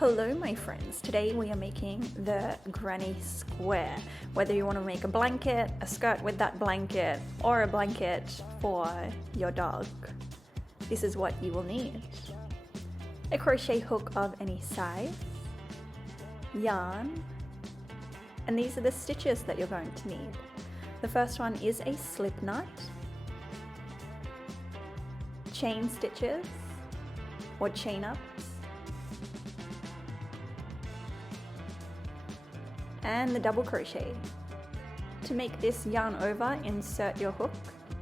Hello my friends, today we are making the granny square. Whether you want to make a blanket, a skirt with that blanket, or a blanket for your dog, this is what you will need. A crochet hook of any size, yarn, and these are the stitches that you're going to need. The first one is a slip knot, chain stitches or chain ups, and the double crochet. To make this yarn over, insert your hook,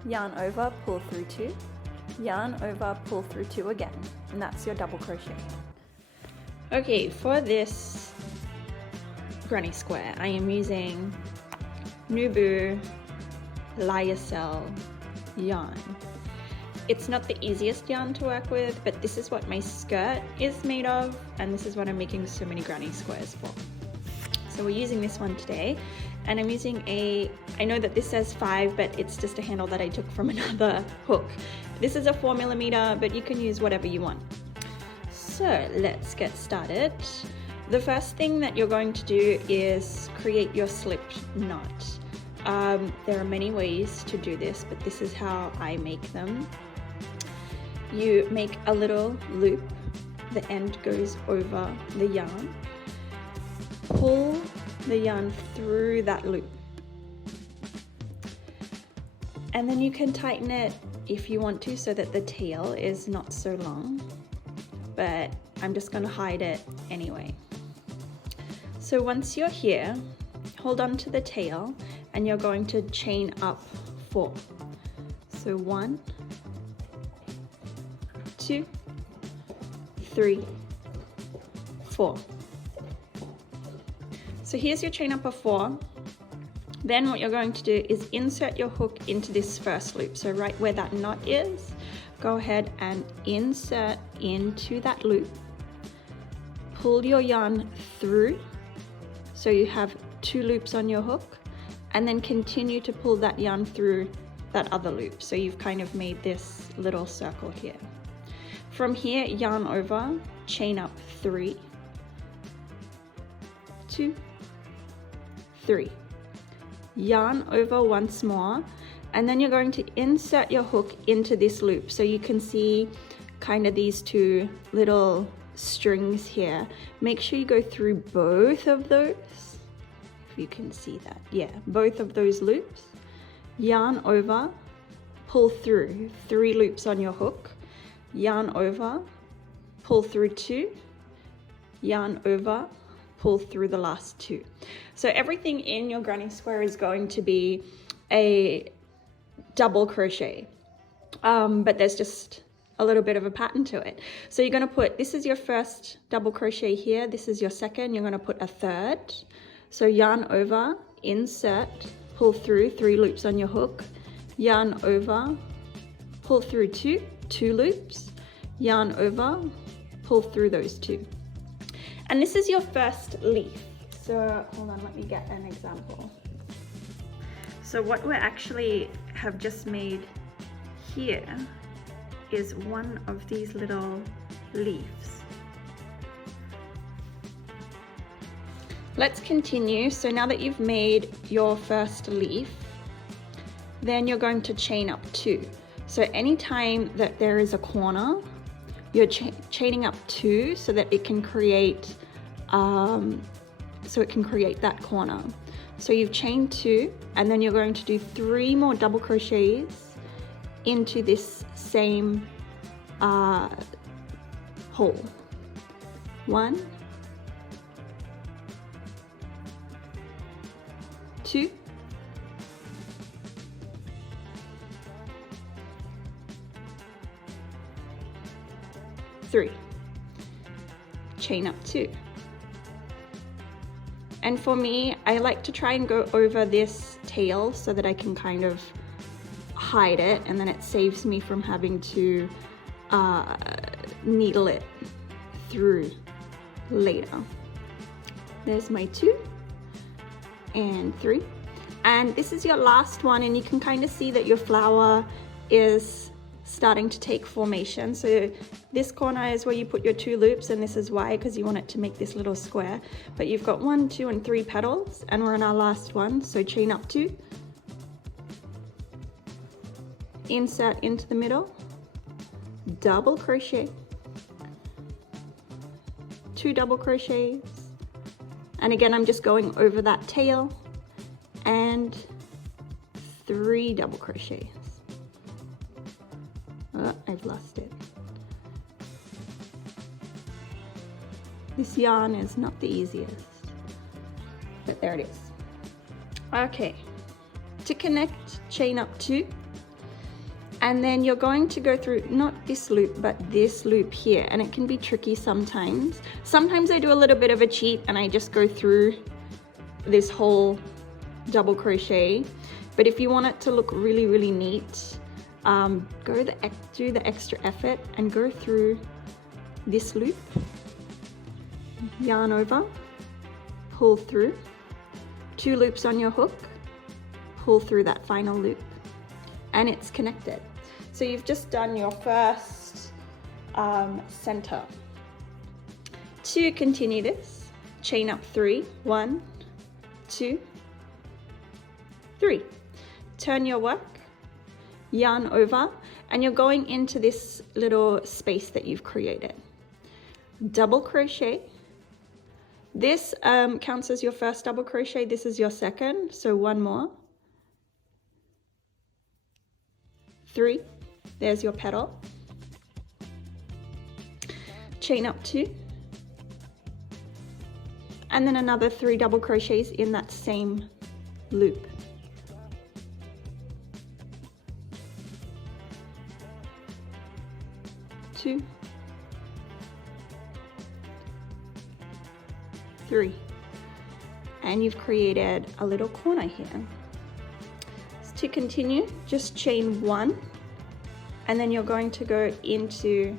yarn over, pull through 2, yarn over, pull through 2 again, and that's your double crochet. Okay, for this granny square, I am using Nubu Lyocell yarn. It's not the easiest yarn to work with, but this is what my skirt is made of, and this is what I'm making so many granny squares for. So we're using this one today, and I'm using I know that this says 5, but it's just a handle that I took from another hook. This is a 4mm, but you can use whatever you want. So let's get started. The first thing that you're going to do is create your slip knot. There are many ways to do this, but this is how I make them. You make a little loop, the end goes over the yarn. Pull the yarn through that loop, and then you can tighten it if you want to so that the tail is not so long, but I'm just going to hide it anyway. So once you're here, hold on to the tail and you're going to chain up 4. So 1, 2, 3, 4. So here's your chain up of 4. Then what you're going to do is insert your hook into this first loop. So right where that knot is, go ahead and insert into that loop. Pull your yarn through, so you have 2 loops on your hook, and then continue to pull that yarn through that other loop. So you've kind of made this little circle here. From here, yarn over, chain up 3, 2, 3, yarn over once more, and then you're going to insert your hook into this loop. So you can see kind of these 2 little strings here. Make sure you go through both of those, if you can see that. Yeah, both of those loops. Yarn over, pull through 3 loops on your hook, yarn over, pull through 2, yarn over, pull through the last 2. So everything in your granny square is going to be a double crochet, but there's just a little bit of a pattern to it. So you're going to put, this is your first double crochet here, this is your second, you're going to put a third. So yarn over, insert, pull through 3 loops on your hook, yarn over, pull through 2 loops, yarn over, pull through those 2. And this is your first leaf. So hold on, let me get an example. So what we actually have just made here is one of these little leaves. Let's continue. So now that you've made your first leaf, then you're going to chain up 2. So anytime that there is a corner, you're chaining up 2 so that it can create that corner. So you've chained 2, and then you're going to do 3 more double crochets into this same hole. 1, 2, 3, chain up 2. And for me, I like to try and go over this tail so that I can kind of hide it, and then it saves me from having to needle it through later. There's my 2 and 3. And this is your last one, and you can kind of see that your flower is starting to take formation. So this corner is where you put your 2 loops, and this is why, because you want it to make this little square. But you've got 1, 2, and 3 petals, and we're on our last one. So chain up 2, insert into the middle, double crochet, 2 double crochets, and again I'm just going over that tail, and 3 double crochets. Oh, I've lost it. This yarn is not the easiest, but there it is. Okay, to connect, chain up 2, and then you're going to go through not this loop but this loop here, and it can be tricky sometimes. Sometimes I do a little bit of a cheat and I just go through this whole double crochet, but if you want it to look really, really neat, do the extra effort and go through this loop, yarn over, pull through, 2 loops on your hook, pull through that final loop, and it's connected. So you've just done your first center. To continue this, chain up 3, 1, 2, 3. Turn your work, yarn over, and you're going into this little space that you've created. Double crochet. This counts as your first double crochet, this is your second, so 1 more. 3, there's your petal. Chain up 2, and then another 3 double crochets in that same loop. Two, 3, and you've created a little corner here. To continue, just chain 1, and then you're going to go into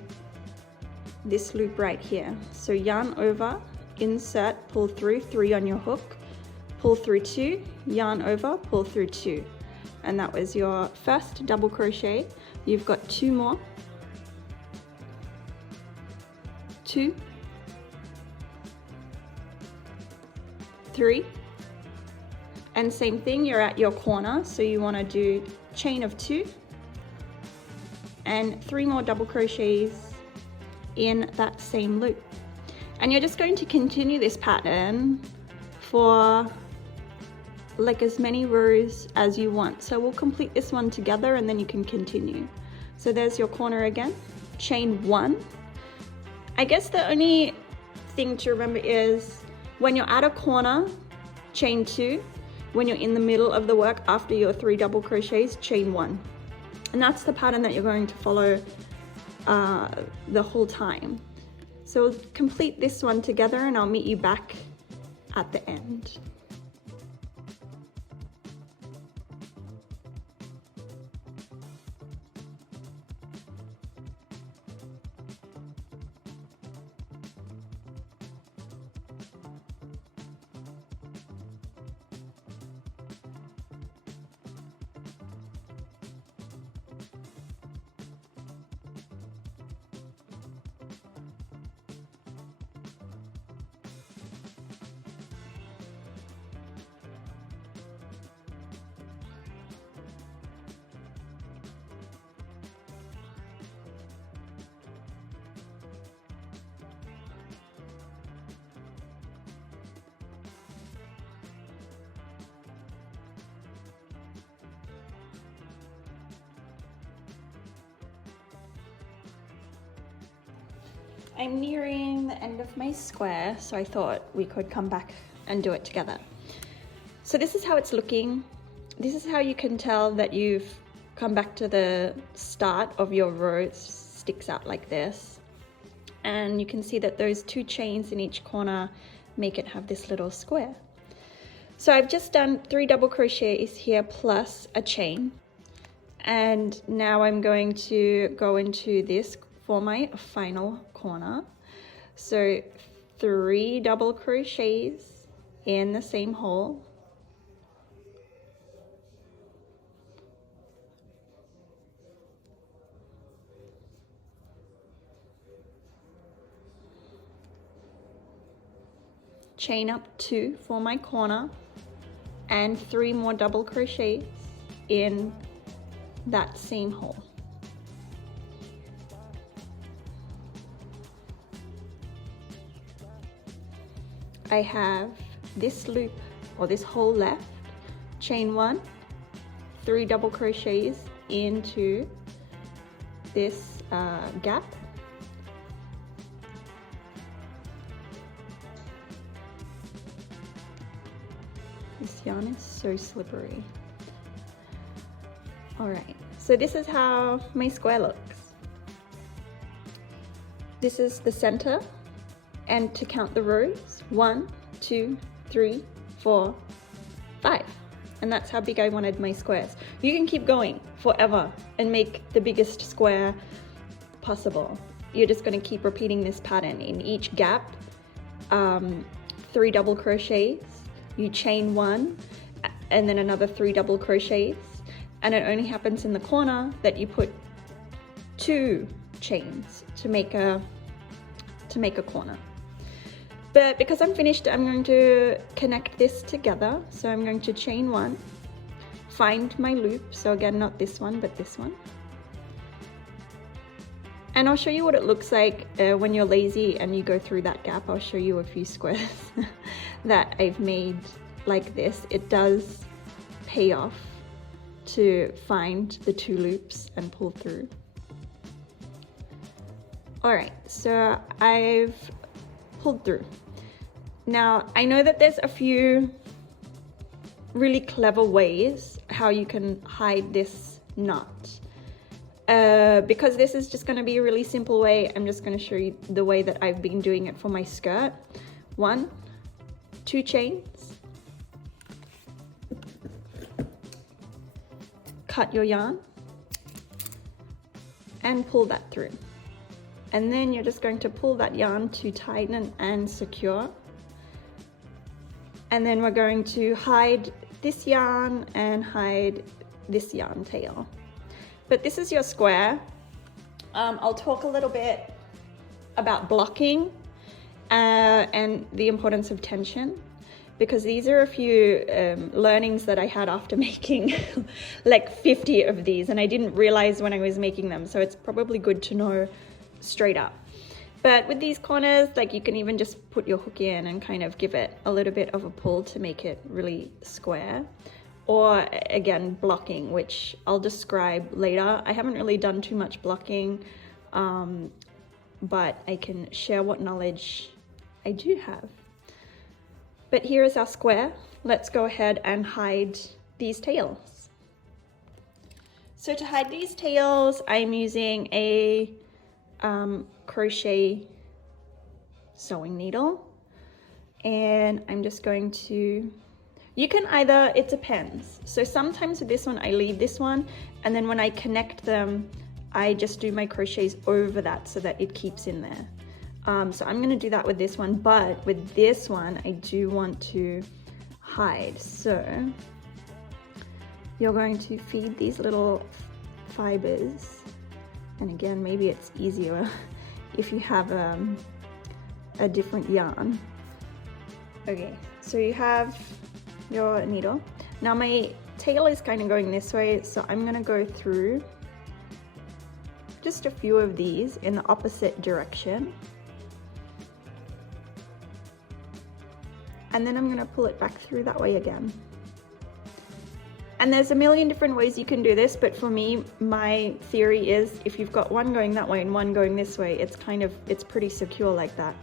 this loop right here. So yarn over, insert, pull through, 3 on your hook, pull through 2, yarn over, pull through 2, and that was your first double crochet. You've got 2 more, 2, 3, and same thing, you're at your corner, so you want to do chain of 2 and 3 more double crochets in that same loop, and you're just going to continue this pattern for like as many rows as you want. So we'll complete this one together and then you can continue. So there's your corner again, chain 1. I guess the only thing to remember is when you're at a corner, chain 2. When you're in the middle of the work after your 3 double crochets, chain 1. And that's the pattern that you're going to follow the whole time. So we'll complete this one together and I'll meet you back at the end. I'm nearing the end of my square, so I thought we could come back and do it together. So this is how it's looking. This is how you can tell that you've come back to the start of your row. It sticks out like this. And you can see that those 2 chains in each corner make it have this little square. So I've just done 3 double crochets here plus a chain. And now I'm going to go into this for my final corner. So 3 double crochets in the same hole, chain up 2 for my corner, and 3 more double crochets in that same hole. I have this loop or this hole left, chain 1, 3 double crochets into this gap, this yarn is so slippery. Alright, so this is how my square looks. This is the center, and to count the rows, 1, 2, 3, 4, 5. And that's how big I wanted my squares. You can keep going forever and make the biggest square possible. You're just going to keep repeating this pattern. In each gap, 3 double crochets, you chain 1, and then another 3 double crochets, and it only happens in the corner that you put 2 chains to make a corner. But because I'm finished, I'm going to connect this together. So I'm going to chain 1, find my loop. So again, not this one, but this one. And I'll show you what it looks like when you're lazy and you go through that gap. I'll show you a few squares that I've made like this. It does pay off to find the 2 loops and pull through. All right, so I've pulled through. Now, I know that there's a few really clever ways how you can hide this knot. Because this is just going to be a really simple way, I'm just going to show you the way that I've been doing it for my skirt. 1, 2 chains, cut your yarn, and pull that through. And then you're just going to pull that yarn to tighten and secure. And then we're going to hide this yarn and hide this yarn tail. But this is your square. I'll talk a little bit about blocking and the importance of tension, because these are a few learnings that I had after making like 50 of these, and I didn't realize when I was making them. So it's probably good to know straight up. But with these corners, like, you can even just put your hook in and kind of give it a little bit of a pull to make it really square. Or again, blocking, which I'll describe later. I haven't really done too much blocking, but I can share what knowledge I do have. But here is our square. Let's go ahead and hide these tails. So to hide these tails, I'm using a crochet sewing needle, and I'm just going to, you can either, it depends. So sometimes with this one, I leave this one, and then when I connect them, I just do my crochets over that so that it keeps in there. So I'm going to do that with this one, but with this one, I do want to hide. So you're going to feed these little fibers. And again, maybe it's easier if you have a different yarn. Okay, so you have your needle. Now my tail is kind of going this way, so I'm gonna go through just a few of these in the opposite direction. And then I'm gonna pull it back through that way again. And there's a million different ways you can do this, but for me, my theory is if you've got one going that way and one going this way, it's pretty secure like that.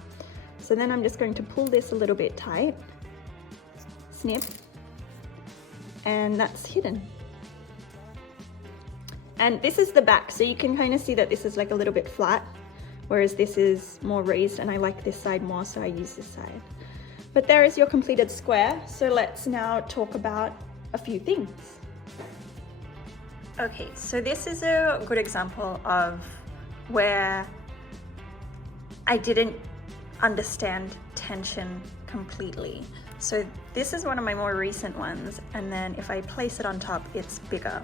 So then I'm just going to pull this a little bit tight, snip, and that's hidden. And this is the back, so you can kind of see that this is like a little bit flat, whereas this is more raised, and I like this side more, so I use this side. But there is your completed square. So let's now talk about a few things. Okay, so this is a good example of where I didn't understand tension completely. So this is one of my more recent ones, and then if I place it on top, it's bigger.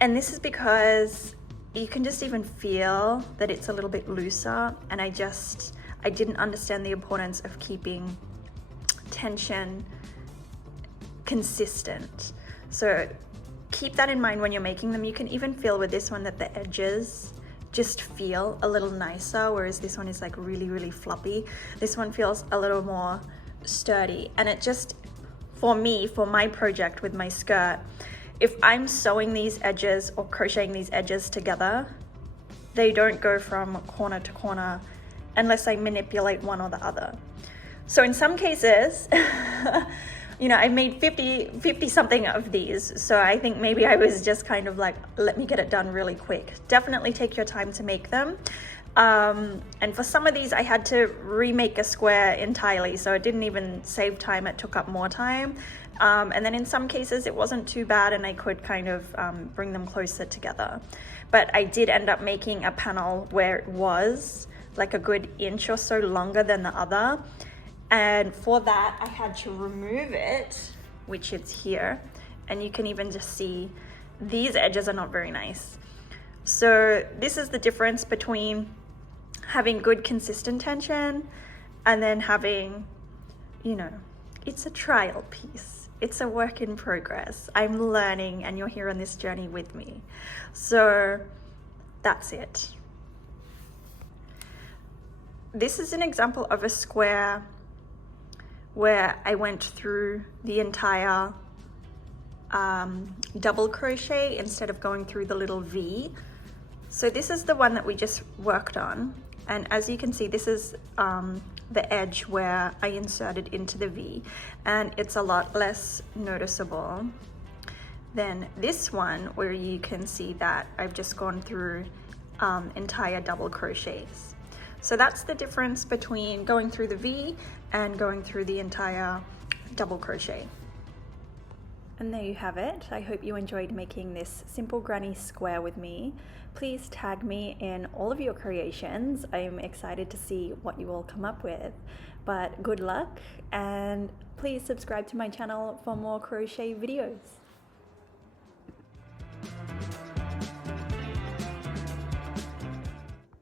And this is because you can just even feel that it's a little bit looser, and I didn't understand the importance of keeping tension consistent. So keep that in mind when you're making them. You can even feel with this one that the edges just feel a little nicer, whereas this one is like really, really floppy. This one feels a little more sturdy. And it just, for me, for my project with my skirt, if I'm sewing these edges or crocheting these edges together, they don't go from corner to corner unless I manipulate one or the other. So in some cases, you know, I made 50 something of these. So I think maybe I was just kind of like, let me get it done really quick. Definitely take your time to make them. And for some of these, I had to remake a square entirely. So it didn't even save time, it took up more time. And then in some cases it wasn't too bad and I could kind of bring them closer together. But I did end up making a panel where it was like a good inch or so longer than the other. And for that, I had to remove it, which it's here. And you can even just see these edges are not very nice. So this is the difference between having good consistent tension and then having, you know, it's a trial piece. It's a work in progress. I'm learning and you're here on this journey with me. So that's it. This is an example of a square where I went through the entire double crochet instead of going through the little V. So this is the one that we just worked on. And as you can see, this is the edge where I inserted into the V, and it's a lot less noticeable than this one where you can see that I've just gone through entire double crochets. So that's the difference between going through the V and going through the entire double crochet. And there you have it. I hope you enjoyed making this simple granny square with me. Please tag me in all of your creations. I'm excited to see what you all come up with. But good luck, and please subscribe to my channel for more crochet videos.